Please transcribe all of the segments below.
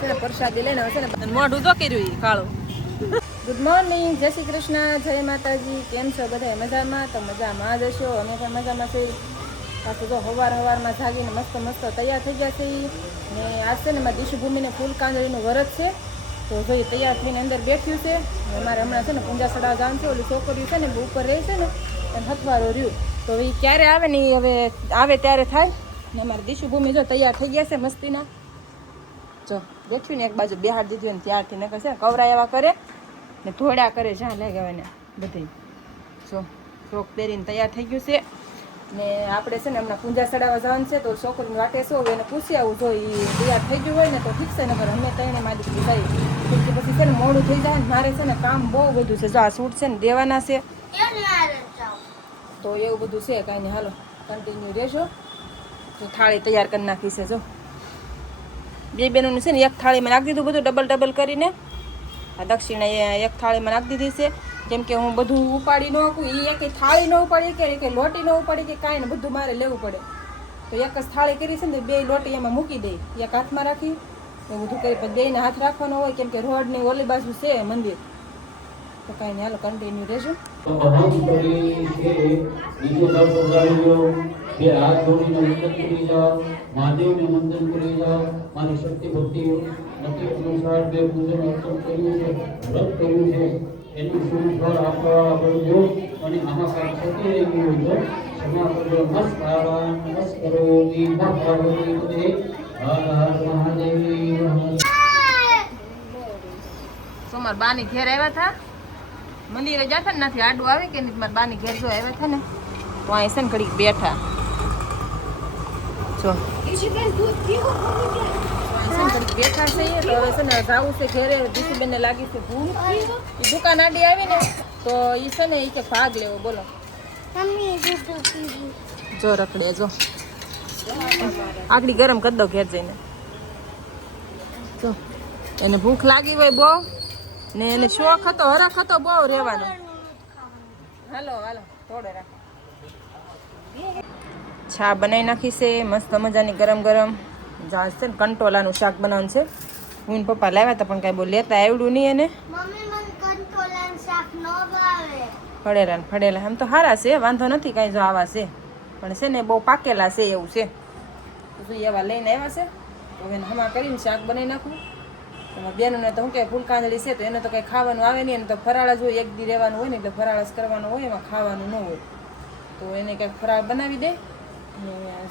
છે ને પ્રસાદી લઈને છે ને મોઢું તો કર્યું કાળું. ગુડ મોર્નિંગ, જય શ્રી કૃષ્ણ, જય માતાજી. કેમ છો બધા? મજામાં? તો મજામાં જ હશો. અમે પણ મજામાં છીએ. પાછું તો સવારમાં જાગીને મસ્ત તૈયાર થઈ ગયા છે. ને આજ છે ને મારા દિશુભૂમિને ફૂલ કાંદળીનું વરત છે. તો જોઈએ તૈયાર થઈને અંદર બેઠ્યું છે. અમારે હમણાં છે ને પૂંજા ચડાવવા જવાનું છે. ઓલી છોકરીઓ છે ને ઉપર રહે છે ને એમ હથવારો રહ્યું. તો એ ક્યારે આવે ને એ હવે આવે ત્યારે થાય. ને અમારી દિશુભૂમિ જો તૈયાર થઈ ગયા છે મસ્તીના. જો બેઠ્યું ને એક બાજુ બેહાડ દીધું ને ત્યારથી નકર છે કવરા એવા કરે ને થોડા કરે જ્યાં લાગ્યા ને બધી. જો ફ્રોક પહેરીને તૈયાર થઈ ગયું છે. ને આપણે છે ને હમણાં પૂંજા ચડાવવા જવાનું છે. તો છોકરીને વાટે શું એને પૂછી આવું જો એ તૈયાર થઈ ગયું હોય ને તો ઠીક છે. નકર અમે તઈને મારી દીકરી જઈએ પછી છે ને મોડું થઈ જાય. મારે છે ને કામ બહુ બધું છે. જો આ સૂટ છે ને દેવાના છે તો એવું બધું છે. કાંઈ નહીં, હાલો કન્ટિન્યુ રહેજો. તો થાળી તૈયાર કરી નાખી છે. જો બે બહેનોનું છે ને એક થાળીમાં નાખી દીધું બધું ડબલ કરીને. આ દક્ષિણા એક થાળીમાં નાખી દીધી છે. કેમ કે હું બધું ઉપાડી ન શકું. એ એક થાળી ન ઉપાડી કે લોટી ન ઉપાડી કે કાંઈ ને બધું મારે લેવું પડે. તો એક જ થાળી કરી છે ને બે લોટી એમાં મૂકી દઈ, એક હાથમાં રાખી એવું બધું કરી. પછી બેને હાથ રાખવાનો હોય કેમ કે રોડની ઓલી બાજુ છે મંદિર. તો કાંઈ નહીં, હાલો કન્ટિન્યુ રહેજો. हाथ जोड़ीने वंदन करी जाओ, महादेव ने वंदन करी जाओ, मारी शक्ति भक्ति नक्की अनुसार दे पूजन अर्चन કર્યું છે, વ્રત કર્યું છે એનું શુભ ફળ આપવા પડજો. અને આમાં કાંઈ થતી રહી ગયું હોય તો ક્ષમા કરજો. નમસ્કારાન નમસ્કરોમિ મહાપાર્વતી પતે હર હર મહાદેવી. સોમવાર બાની ઘેર આવ્યા હતા, મંદિરે જતા ને નથી આડું આવે કે નહીં. મારા બાની ઘેર જો આવ્યા હતા ને તો અહીં છે ને ઘડીક બેઠા. જો બેઠા છે તો હવે છે ને જાવું છે ઘેરે. દીશુબેનને લાગી છે ભૂલ. એ દુકાન આડી આવી ને તો એ છે ને એ કે ભાગ લેવો. બોલો જો રખડે. જો આગળી ગરમ કરી દો ઘેર જઈને. જો એને ભૂખ લાગી હોય બહુ ને એને શોખ હતો, હરખ હતો બહુ રહેવાનો. હાલો હાલો થોડો રાખો. ચા બનાવી નાખી છે મસ્ત મજાની ગરમ ગરમ. જાણ છે ને કંટોલાનું શાક બનાવવાનું છે. હું પપ્પા લાવ્યા હતા પણ કાંઈ બહુ લેતા આવડ્યું નહીં એને. ફળેલા એમ તો સારા છે, વાંધો નથી કાંઈ. જો આવા છે પણ છે ને બહુ પાકેલા છે એવું છે. તો એવા લઈને આવ્યા છે તો એને હમા કરીને શાક બનાવી નાખું. એમાં બેનોને તો શું કહે ફૂલ કાંદળી છે તો એને તો કંઈ ખાવાનું આવે નહીં. એને તો ફરાળ જ હોય, એક દી રહેવાનું હોય ને એટલે ફરાળ જ કરવાનું હોય, એમાં ખાવાનું ન હોય. તો એને કંઈક ફરાળ બનાવી દે.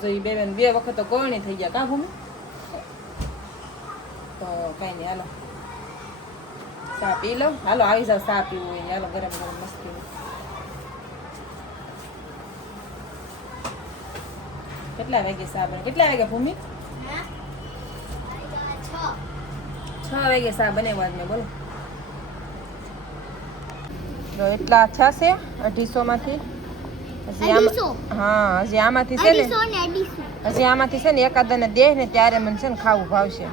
જો એ બે વખત તો ગળણી થઈ ગયા. કાં ભૂમિ? તો કાંઈ નહીં, હાલો ચા પી લો. હાલો આવી જાવ ચા પીવું હોય. હાલો ગરમ ગરમ મસ્તી. કેટલા વાગે ચા બને? કેટલા વાગે ભૂમિ? 6 વાગે ચા બનેવા જ મેં. બોલો એટલા થયા છે 250 માંથી. હા હજી આમાંથી છે ને એકાદાને દે ને ત્યારે મને છે ને ખાવું ભાવશે.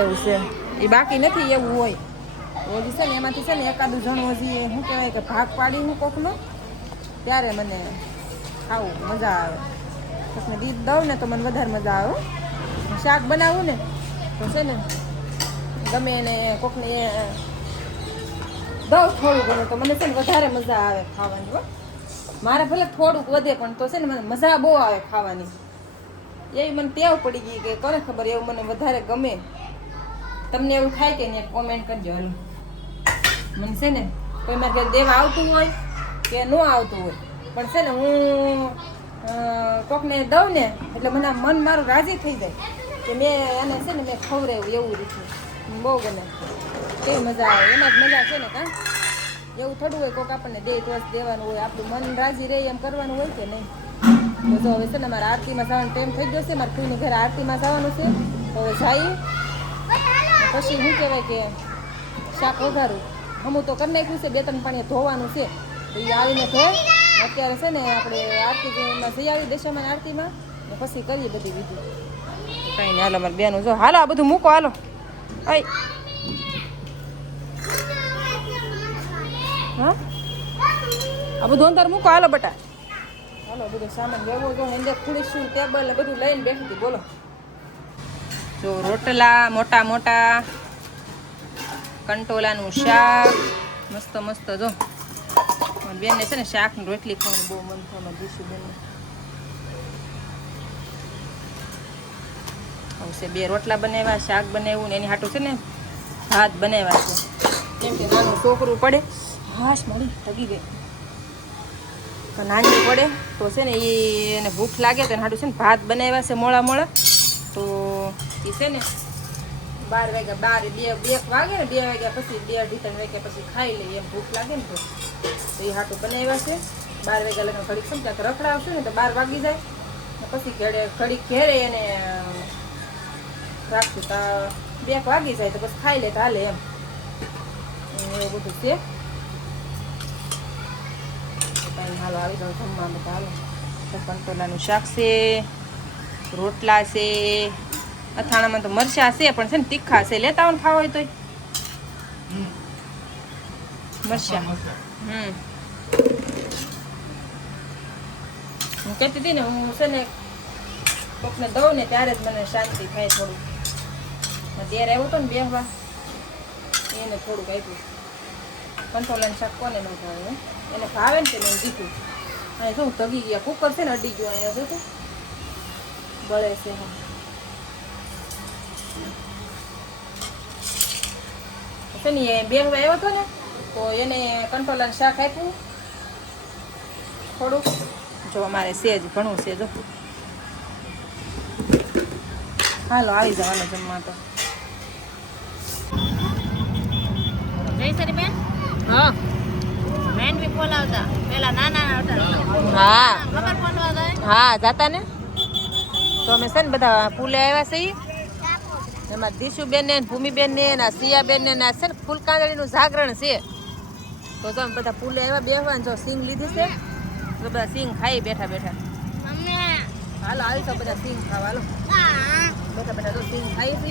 એવું છે એ બાકી નથી એવું હોય. હજી છે ને એમાંથી છે ને એકાદું જણું હજી શું કહેવાય કે ભાગ પાડી હું કોકનો ત્યારે મને ખાવું મજા આવે. કોકને દીધ દઉં ને તો મને વધારે મજા આવે. શાક બનાવું ને તો છે ને ગમે એને કોકને દઉં થોડું ઘણું તો મને છે ને વધારે મજા આવે ખાવાની. મારે ભલે થોડુંક વધે પણ તો છે ને મને મજા બહુ આવે ખાવાની. એવી મને ટેવ પડી ગઈ કે કોને ખબર એવું મને વધારે ગમે. તમને એવું થાય કે નહીં કોમેન્ટ કરજો. હાલો મને છે ને કોઈ મારે ઘરે દેવા આવતું હોય કે ન આવતું હોય પણ છે ને હું કોકને દઉં ને એટલે મને મન મારું રાજી થઈ જાય કે મેં એને છે ને મેં ખવડાવ્યું એવું રીતે. બહુ ગમે. કેવી મજા આવે એમાં જ મજા છે ને. કાં એવું થોડું હોય કોક આપણને દે તો જ દેવાનું હોય. આપણું મન રાજી રહે એમ કરવાનું હોય કે નહીં. તો જો હવે છે ને મારે આરતીમાં જવાનો ટાઈમ થઈ ગયો છે. મારે કોઈને ઘરે આરતીમાં જવાનું છે તો હવે જઈ પછી શું કહેવાય કે શાક વધારું હમું તો કરી નાખ્યું છે. 2-3 પાણી ધોવાનું છે તો એ આવીને ધોય. અત્યારે છે ને આપણે આરતીમાં જઈ આવી દશામાં આરતીમાં ને પછી કરીએ બધી વિધિ. કાંઈ નહીં, હાલો મારે બેનું જો. હાલો આ બધું મૂકો. હાલો અય હા આ બધું અંદર મૂકો. હાલો બટા હાલો બધું સામાન લેવો જો. અંદર ખુલીશું ટેબલ ને બધું લઈને બેઠી હતી. બોલો જો રોટલા મોટા મોટા, કંટોલાનું શાક મસ્ત મસ્ત. જો બેનને છે ને શાક ને રોટલી ખાવાનું બહુ મન થાય દીશું બેનને. હવે બે રોટલા બનાવ્યા, શાક બનાવ્યું ને એની હાટું છે ને ભાત બનાવ્યા છે. કેમ કે નાનું છોકરું પડે, હાશ મળી ટકી ગઈ તો નાની પડે તો છે ને એને ભૂખ લાગે તો હાટું છે ને ભાત બનાવ્યા છે મોળા મોળા. તો એ છે ને 12 વાગ્યા 2 વાગે ને 2 વાગ્યા પછી 2-2:30 વાગ્યા પછી ખાઈ લઈએ એમ ભૂખ લાગે ને તો એ હાટું બનાવ્યા છે. 12 વાગ્યા લઈને ઘડીક છે ને ક્યાંક રખડાવશે ને તો 12 વાગી જાય ને પછી ઘડીક ઘેરે એને રાખશું તો 2 વાગી જાય તો પછી ખાઈ લે તો હાલે એમ. એવું બધું છે. હાલો આવી જાવ જમવા બધા. હાલો કંટોલાનું શાક છે, રોટલા છે, અથાણામાં તો મરચા છે પણ છે ને તીખા છે. લેતા આવો ને ખાવા હોય તોય મરચા. હું કહેતી હતી ને હું છે ને કોકને દઉં ને ત્યારે જ મને શાંતિ થાય થોડું. દેર આવ્યો હતો ને બેહવા એને થોડુંક આપ્યું. કંટોલાનું શાક કોને ન ભાવે? એને ભાવે ને મેં દીધું. અહીંયા શું તગી ગયા, કુકર છે ને અડી ગયો અહીંયા જો બળે છે. છે ને એ બેહવા આવ્યો હતો ને તો એને કંટોલાનું શાક આપ્યું થોડુંક. જો અમારે સેજ ઘણું છે જો. હાલો આવી જવાનું જમવા તો. જયસરી બેન હા બેન બી બોલાવતા પેલા નાના હતા. હા ખબર બોલવા જાય. હા જાતા ને તો અમે છે ને બધા પુલે આવ્યા છે. એમાં દીશુબેન ને ભૂમિબેન ને સિયાબેન ને છે ને ફૂલકાંદળીનું જાગરણ છે. તો તમે બધા પુલે આવ્યા બેહવા. જો સિંગ લીધી છે તો બધા સિંગ ખાઈ બેઠા બેઠા. હાલો આવી તો બધા સિંગ ખાવા. હાલો બેઠા બેઠા તો સિંગ ખાઈ છે.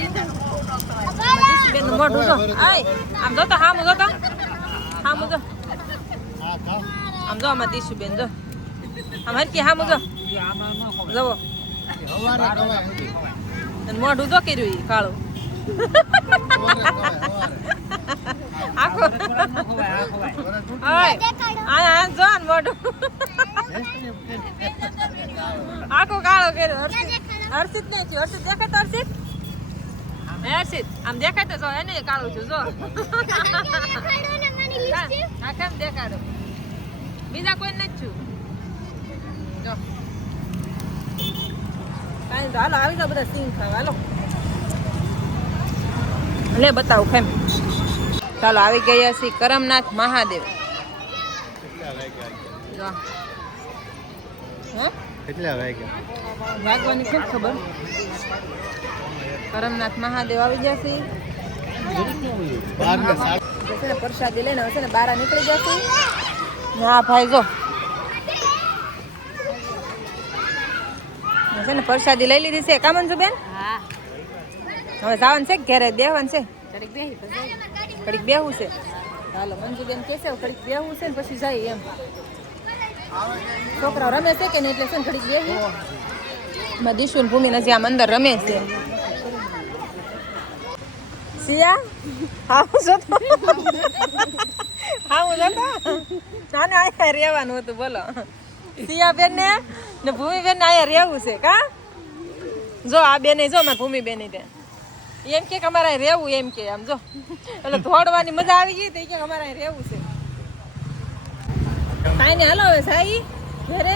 દીશુબેન નું મોઢું જો આય આમ જો તો હામું જો તો હામું જો આમ જો આમાં દીશુબેન જો આમ હરકી હામું જો જવો મોઢું જો કર્યું ઈ કાળું આખો આ જો ને મોઢું આખો કાળો કર્યો. હર્ષિત ને થયું. હર્ષિત દેખાય તો હર્ષિત હર્ષિત આમ દેખાય તો જો એને કાળું છું જો. આ કેમ દેખાડો? બીજા કોઈ નથી છું જો. કાંઈ હાલો આવી જાવ બધા સિંગ ખાવા. હાલો લે બતાવું કેમ. ચાલો આવી ગયા છીએ કરમનાથ મહાદેવ. કેટલા વાગ્યા વાગવાની કેમ ખબર? કરમનાથ મહાદેવ આવી ગયા છીએ. પ્રસાદી લઈને હશે ને બહાર નીકળી જશે. હા ભાઈ જો છે ને પ્રસાદી લઈ લીધી છે. કામન છું બેન? હા હવે જવાનું છે ઘેરે દેવાનું છે. ઘડીક બેહી પછી ઘડીક બેહવું છે. હાલો મંજુબેન કે છે ઘડીક બેહવું છે ને પછી જાય એમ. છોકરાઓ રમે છે કે નહીં એટલે છે ને ઘડીક બેહી. એમાં દીશુ ને ભૂમિ નજી આમ અંદર રમે છે. સિયા હા હું જોતો હા હું જોતો નાને અહીંયા રહેવાનું હતું. બોલો સિયા બેન ને ભૂમિ બેન ને અહીંયા રહેવું છે કા? જો આ બેન જો મારી ભૂમિ બેન એમ કે અમારે અહીં રહેવું એમ કે આમ જો એટલે દોડવાની મજા આવી ગઈ તો કે અમારે અહીં રહેવું છે. કાંઈ ને હાલો હવે સાઈ ઘરે.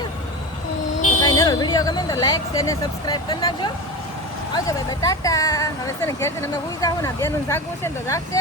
કાંઈ નરો વિડીયો ગમે તો લાઈક શેર ને સબસ્ક્રાઈબ કરી નાખજો. આવજો ભાઈ ટાટા. હવે છે ને ઘેરથી અમે ઉઈ જાવ ને બેનું જાગવું છે ને તો જાગશે.